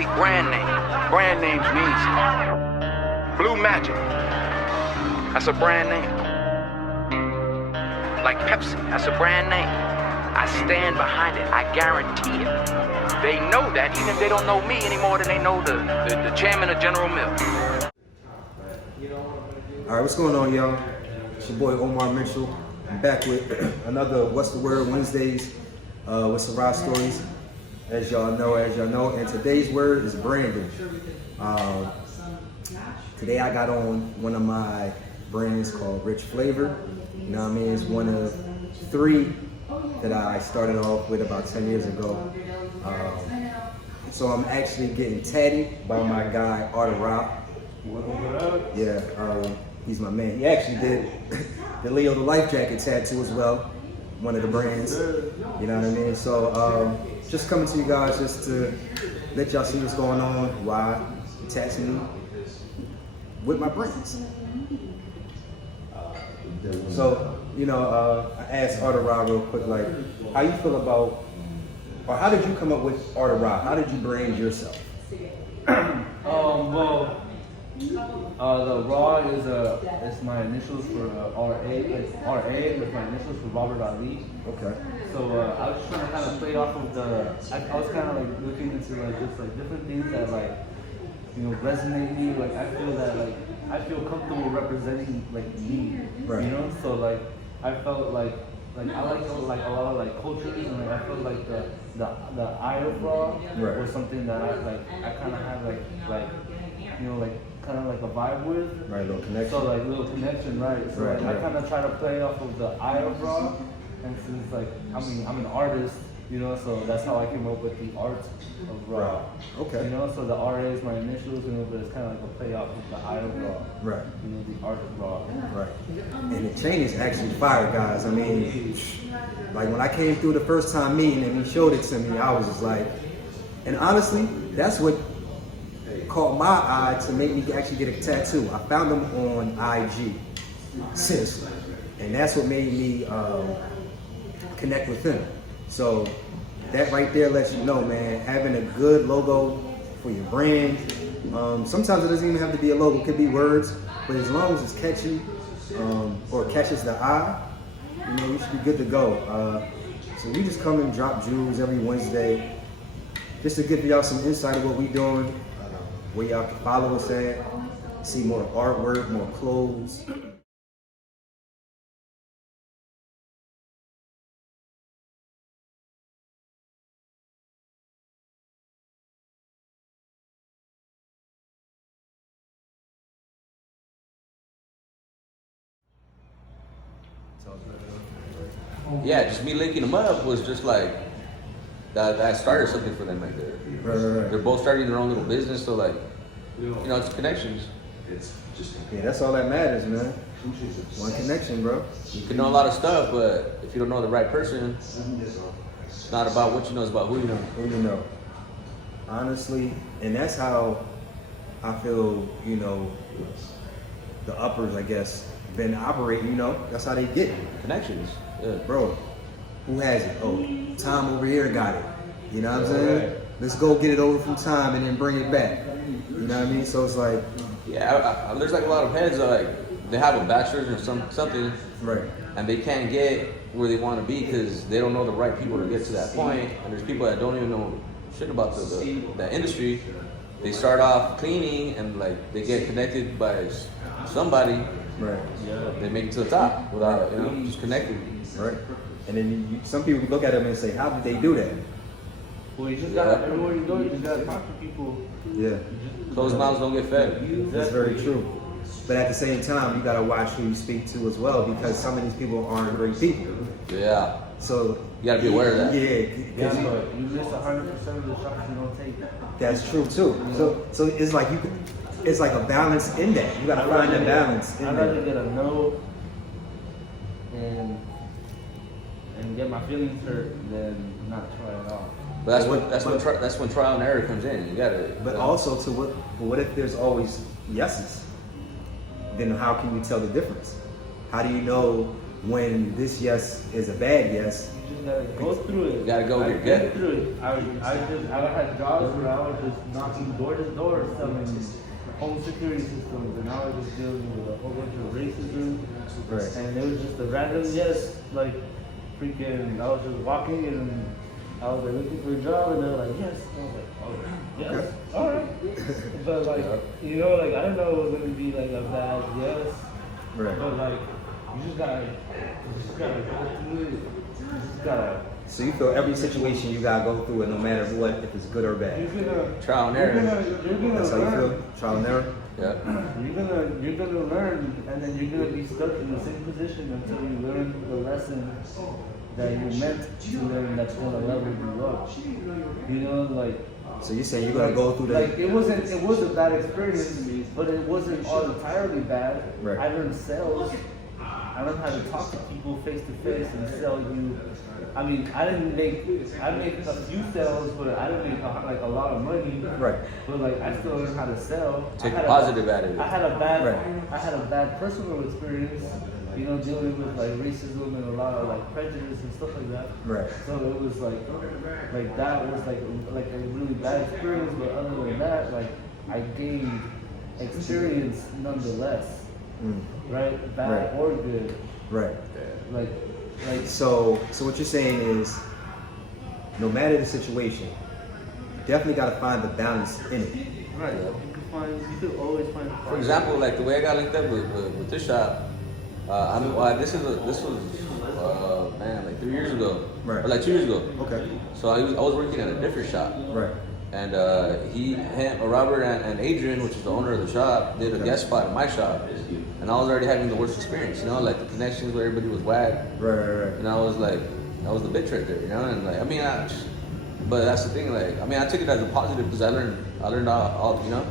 See, brand names mean something. Blue Magic, that's a brand name. Like Pepsi, that's a brand name. I stand behind it, I guarantee it. They know that, even if they don't know me any more than they know the chairman of General Mills. All right, what's going on, y'all? It's your boy Omar Mitchell. I'm back with another What's the Word Wednesdays with some raw stories, as y'all know. And today's word is branding. Today I got on one of my brands called Rich Flavor. You know what I mean? It's one of 3 that I started off with about 10 years ago. So I'm actually getting tatted by my guy, Art Rock. Yeah, he's my man. He actually did the Leo the Life Jacket tattoo as well, one of the brands. You know what I mean? So just coming to you guys just to let y'all see what's going on, why I'm tattooing with my brands. So, you know, I asked Art Rock real quick, like, how you feel about, or how did you come up with Art Rock? How did you brand yourself? The raw is my initials for RA. Like RA is my initials for Robert Ali. Okay. So I was just trying to kind of play off of I was kind of like looking into like just like different things that like, you know, resonate me. Like I feel that like I feel comfortable representing like me. Right. You know. So like I felt like I like a lot of like cultures, and like I feel like the eye of raw was something that I kind of had like you know, like kind of like a vibe with. Right, little connection. So like little connection, right? So right, I kind of try to play off of the eye of raw, and since like I'm an artist, you know, so that's how I came up with the art of raw. Right. Okay. You know, so the RA is my initials, you know, but it's kind of like a play off of the eye of raw. Right. You know, the art of raw. Right. And the chain is actually fire, guys. I mean, like when I came through the first time meeting and he showed it to me, I was just like, and honestly, that's what caught my eye to make me actually get a tattoo. I found them on IG, seriously, and that's what made me connect with them. So that right there lets you know, man, having a good logo for your brand. Sometimes it doesn't even have to be a logo; it could be words, but as long as it's catchy or catches the eye, you know, you should be good to go. So we just come and drop jewels every Wednesday, just to give y'all some insight of what we doing. Where y'all can follow us at, see more artwork, more clothes. Yeah, just me linking them up was just like, that started something for them right there. Right. They're both starting their own little business, so like, you know, it's connections. Yeah, that's all that matters, man. One connection, bro. You can know a lot of stuff, but if you don't know the right person, it's not about what you know, it's about who you know. Who you know. Honestly, and that's how I feel, you know, the uppers, I guess, been operating, you know, that's how they get it. Connections, yeah. Bro, who has it? Oh, Tom over here got it. You know what I'm saying? Let's go get it over from Tom and then bring it back. You know what I mean? So it's like, yeah, there's like a lot of heads that like they have a bachelor's or something, right? And they can't get where they want to be because they don't know the right people to get to that point. And there's people that don't even know shit about the industry. They start off cleaning and like they get connected by somebody. Right. Yeah. They make it to the top without, you know, just connected. Right. And then some people look at them and say, how did they do that? Well, you just gotta, everywhere you go, you just gotta talk to people. Yeah. Closed mouths don't get fed. That's very true. But at the same time, you gotta watch who you speak to as well, because some of these people aren't great people. Yeah. So you gotta be aware of that. Yeah. But you miss 100% of the shots you don't take. That's true too. So it's like it's like a balance in that. You gotta find that balance. I'd rather get a no and get my feelings hurt than not try at all. But that's when trial and error comes in. You gotta. But also to what if there's always yeses? Then how can you tell the difference? How do you know when this yes is a bad yes just gotta go through it. You gotta go I've get been it. through it. I had jobs where I was just knocking door to door selling home security systems, and I was just dealing with a whole bunch of racism. Right. And it was just a random yes, like freaking. I was just walking and I was like looking for a job, and they're like yes. I was like, oh yes, all right. But like you know, like I didn't know it was gonna be like a bad yes. Right. But like you just gotta go through it. You just gotta. So you feel every situation you gotta go through it, no matter what, if it's good or You're bad. gonna Trial and error. You're gonna That's how you learn. feel? Trial and error? Yeah. You're gonna learn, and then you're gonna be stuck in the same position until you learn the lesson that you're meant to learn. That's gonna level you up. You know, like. So you're saying you're gonna go through Like the... it was a bad experience, but it wasn't all entirely bad. Right. I learned sales. I learned how to talk to people face to face and sell you. I mean, I made a few sales, but I didn't make like a lot of money. Right. But like I still learned how to sell. Take I had positive out of it. I had a bad personal experience, you know, dealing with like racism and a lot of like prejudice and stuff like that. Right. So it was like that was like a really bad experience, but other than that, like I gained experience nonetheless. Right? Bad Right. or good. Right. Like So what you're saying is, no matter the situation, you definitely gotta find the balance in it. right. You could always find For example, like the way I got linked up with this shop, this was man, like 3 years ago, Right. or like 2 years ago. Okay. So I was working at a different shop, Right. and Robert and Adrian, which is the owner of the shop, did a Okay. guest spot in my shop, and I was already having the worst experience. You know, like the connections where everybody was whack, Right. and I was like, that was the bitch right there. You know, and like I mean, but that's the thing. Like I mean, I took it as a positive because I learned all you know,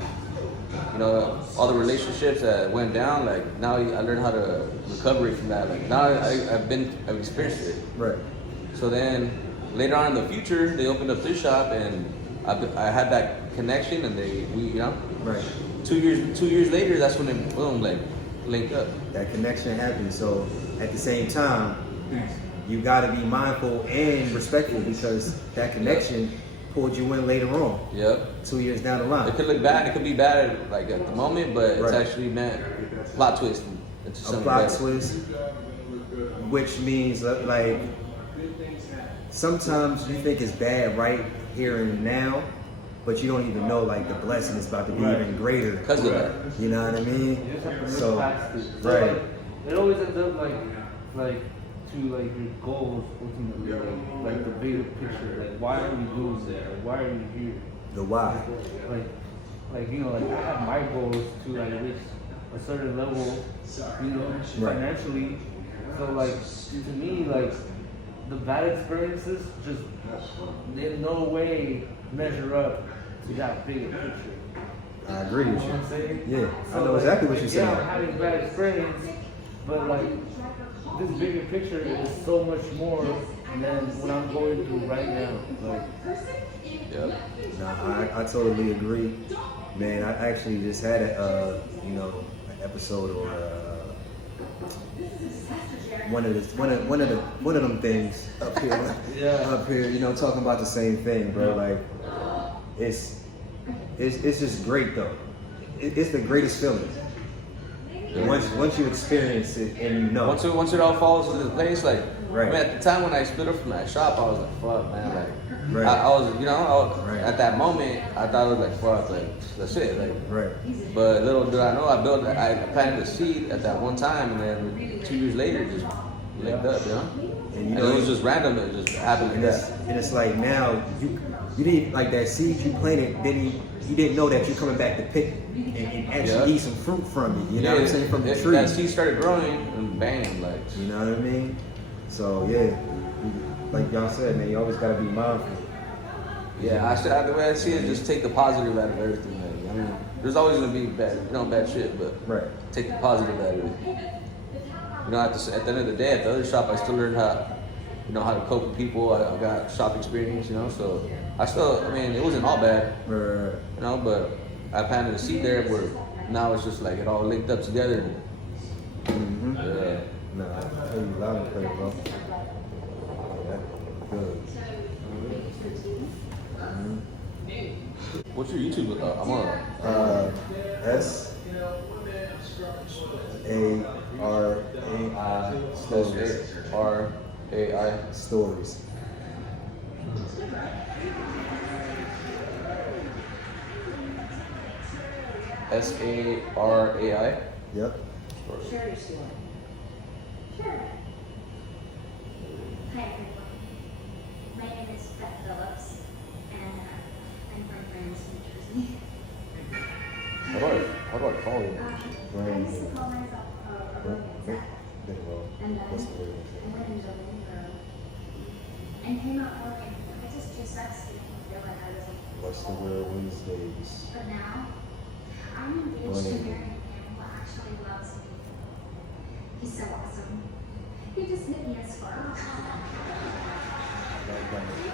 all the relationships that went down. Like now I learned how to recover from that. Like now I've experienced it. Right. So then later on in the future, they opened up this shop, and I had that connection, and we you know, Right. 2 years later, that's when it boom, like linked up. That connection happens. So at the same time, you gotta be mindful and respectful because that connection pulled you in later on, Yep. 2 years down the line. It could look bad. It could be bad like at the moment, but it's Right. actually meant plot twist into A something plot better. twist, which means that, like, sometimes you think it's bad right here and now, but you don't even know like the blessing is about to be even greater Because of that. You know what I mean? you just have to So, move past it. So, right. like, it always ends up like to like your goals ultimately, like the bigger picture. Like why are we doing that? Like, why are we here? The why. Like you know, like I have my goals to like reach a certain level, you know, Right. financially. So like to me, like the bad experiences just in no way measure up to that bigger picture. I agree You know with what I'm you. saying? Yeah, I So, know like, exactly what you're saying. Yeah, I'm having a bad experience, but like this bigger picture is so much more than what I'm going through right now. Like, Yep. Nah, I totally agree, man. I actually just had an episode or one of them things up here, Yeah. up here, you know, talking about the same thing, bro. Like, it's just great though. It's the greatest feeling. Once you experience it and you know. Once it all falls into place, like Right. I mean, at the time when I split up from that shop, I was like, fuck, man, like Right. I was, you know, Right. at that moment, I thought it was like, fuck, like that's it, like. Right. But little did I know, I planted a seed at that one time, and then 2 years later, it just linked up, you know. And you And know, it was just random. It just happened like And it's, that. and it's like now you didn't like that seed you planted. You didn't know that you're coming back to pick and actually eat some fruit from it. You know what I'm saying, from the tree. That seed started growing, and bam, like. You know what I mean? So yeah, like y'all said, man, you always gotta be mindful. Yeah, the way I see it, just take the positive out of everything. Like, I mean, there's always gonna be bad shit, but Right. take the positive out of it. You know, at the end of the day, at the other shop, I still learned how to cope with people. I got shop experience, you know, so I mean, it wasn't all bad, Right. you know, but I planted a seed there where now it's just like it all linked up together. Mm-hmm. Yeah. Nah, I tell you loud and clear, bro. Yeah. What's your YouTube? I'm on. SARAI stories. SARAI Stories. SARAI. Yep. Share your story. Sure. Hi everyone. My name is Beth Phillips, and I'm from France, New Jersey. How do I call you? I used to call myself a broken and then What's the word? I went into the room and came out looking. I just sex didn't feel like I was a What's the word Wednesdays? But now, I'm engaged to marry a man who actually loves me. He's so awesome. He just knit me a scarf.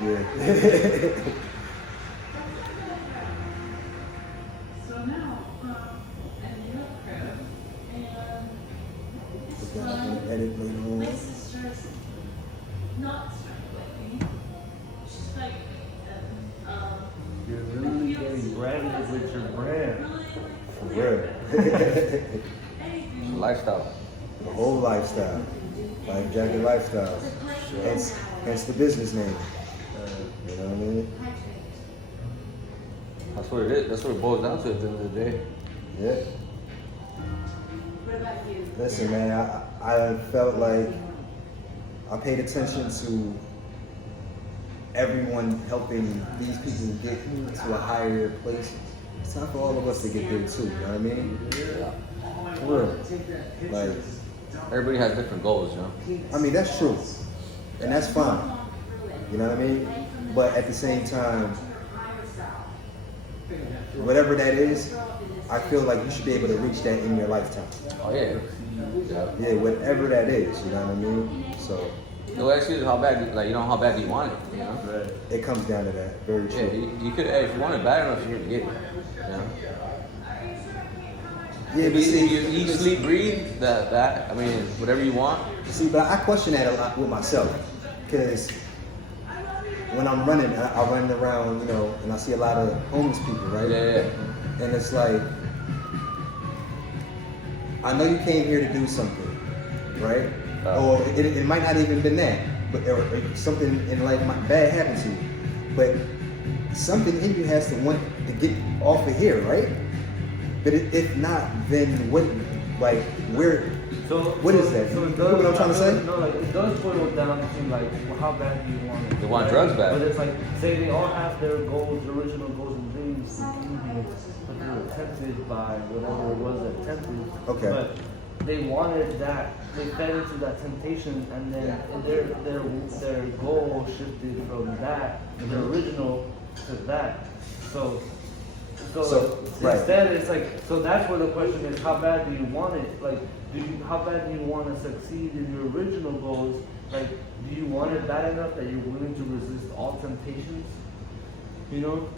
Yeah. So now, I'm in your crib, I'm gonna edit later my on. sister's not starting with me. She's like, You're really getting branded with your brand. For real. It's a lifestyle. The whole lifestyle. Life jacket lifestyle. Hence the business name. You know what I mean? That's what it is. That's what it boils down to at the end of the day. Yeah. what about you? Listen, man, I felt like I paid attention to everyone helping these people get to a higher place. It's time for all of us to get there too, you know what I mean? Yeah. For real. Like, Everybody has different goals, you know. I mean, that's true. And that's fine. You know what I mean? But at the same time, whatever that is, I feel like you should be able to reach that in your lifetime. Oh yeah. Yeah. Yeah, whatever that is, you know what I mean? So No, actually, how bad, like, you know, how bad do you want it, you know? Right. it comes down to that. Very Yeah, true. you could, hey, if you want it bad enough, you can get it, you know? Yeah, but You see, eat, sleep, breathe, that, I mean, whatever you want. see, but I question that a lot with myself, because when I'm running, I run around, you know, and I see a lot of homeless people, right? Yeah. And it's like, I know you came here to do something, right? Or it might not even been that, but or something in life bad happened to you. But something in you has to want to get off of here, right? But if not, then what? Like, where? What is that? So You it know does, what I'm trying to say? No, like it does boil down to like, well, how bad do you want it? They want drugs bad. But it's like, say they all have their goals, original goals and dreams, but they were tempted by whatever it was that tempted. Okay. But they wanted that, they fed into that temptation, and then their goal shifted from that, their original, to that. So right. instead, it's like, so that's where the question is, how bad do you want it? Like, how bad do you want to succeed in your original goals? Like, do you want it bad enough that you're willing to resist all temptations? You know,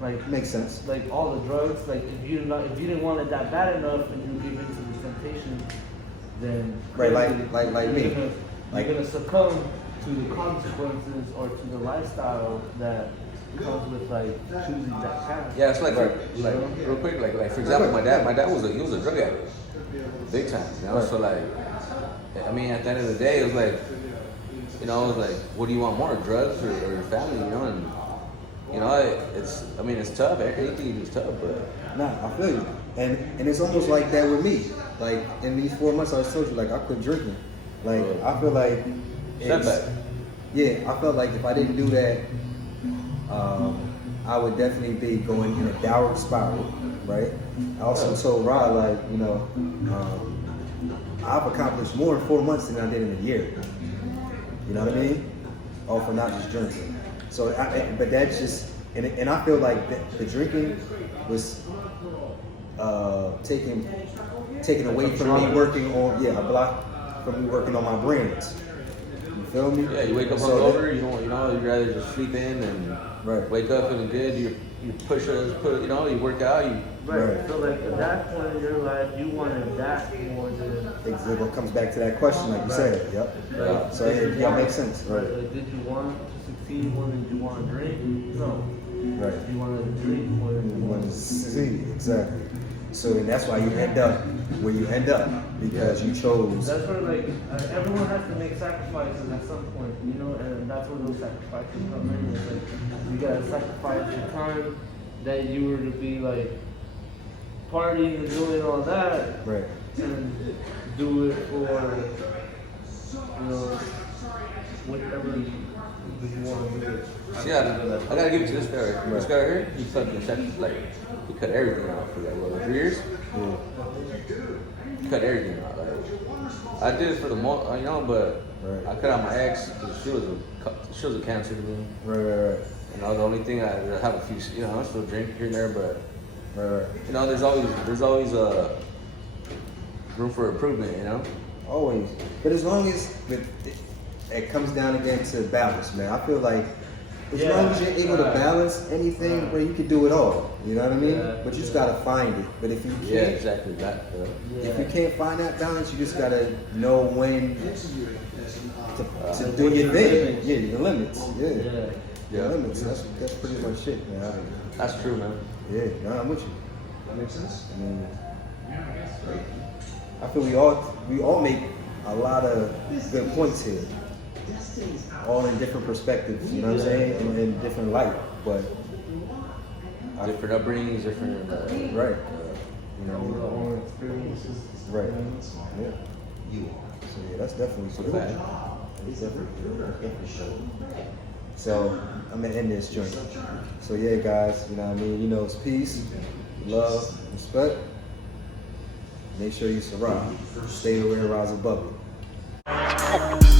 like Makes sense. like all the drugs. Like, if you didn't want it that bad enough and you give into the temptation, then Right, like me. you're gonna succumb to the consequences or to the lifestyle that comes with like choosing that path. Yeah, it's like real quick, like for example, my dad was a drug addict, big time, you know. Right. So like, I mean, at the end of the day, it was like, you know, it was like, what do you want more, drugs or your family, you know? And you know, it's tough. Anything you do is tough, but Nah, I feel you. And it's almost like that with me. Like in these 4 months, I told you, like I quit drinking. Like I feel like setback. yeah, I felt like if I didn't do that, I would definitely be going in a downward spiral, right? I also told Rod, like, you know, I've accomplished more in 4 months than I did in a year. You know what I mean? All for not just drinking. So, but that's just, and I feel like the drinking was taken away from me working on, a block from me working on my brands. You feel me? Yeah, you wake up So hungover, you'd rather just sleep in and wake up feeling good. You push-ups, you work out. Right. So like at that point in your life, you wanted that more than. Exactly. What comes back to that question, like you said. Yep. Yeah. So it makes sense. Right. Like, did you want to succeed more than you want to drink? No. Right. You want to drink more than You want to see, exactly. So then that's why you end up where you end up, because you chose. That's where like everyone has to make sacrifices at some point, you know, and that's where those sacrifices come in. It's like you gotta sacrifice your time that you were to be like partying and doing all that, Right. and do it for, you know, whatever you want to do it. See, I gotta give it to this guy. Right? This guy right here, he fucking he cut everything out for like 3 years. He cut everything out. Like, I did it for the you know, but I cut out my ex because she was a cancer to me. Right. You know, the only thing I have a few, you know, I still drink here and there, but you know, there's always room for improvement. You know. Always. But as long as it comes down again to balance, man. I feel like as long as you're able to balance anything, where you can do it all. You know what I mean? Yeah, but you just gotta find it. But if you can't, exactly that. if you can't find that balance, you just gotta know when to do your thing. Yeah, the limits. Yeah. The limits. That's pretty much it, man. That's true, man. Yeah, no, I'm with you. That makes sense. I mean, I feel we all make a lot of good points here, all in different perspectives. You know what I'm saying? In different light, but Different upbringings, different. right. You know, our own experiences. Right. Yeah. So yeah, that's definitely true. That's definitely true. So I'm gonna end this joint. So yeah, guys, you know what I mean? You know, it's peace, love, respect. Make sure you surround. Stay aware, rise above it.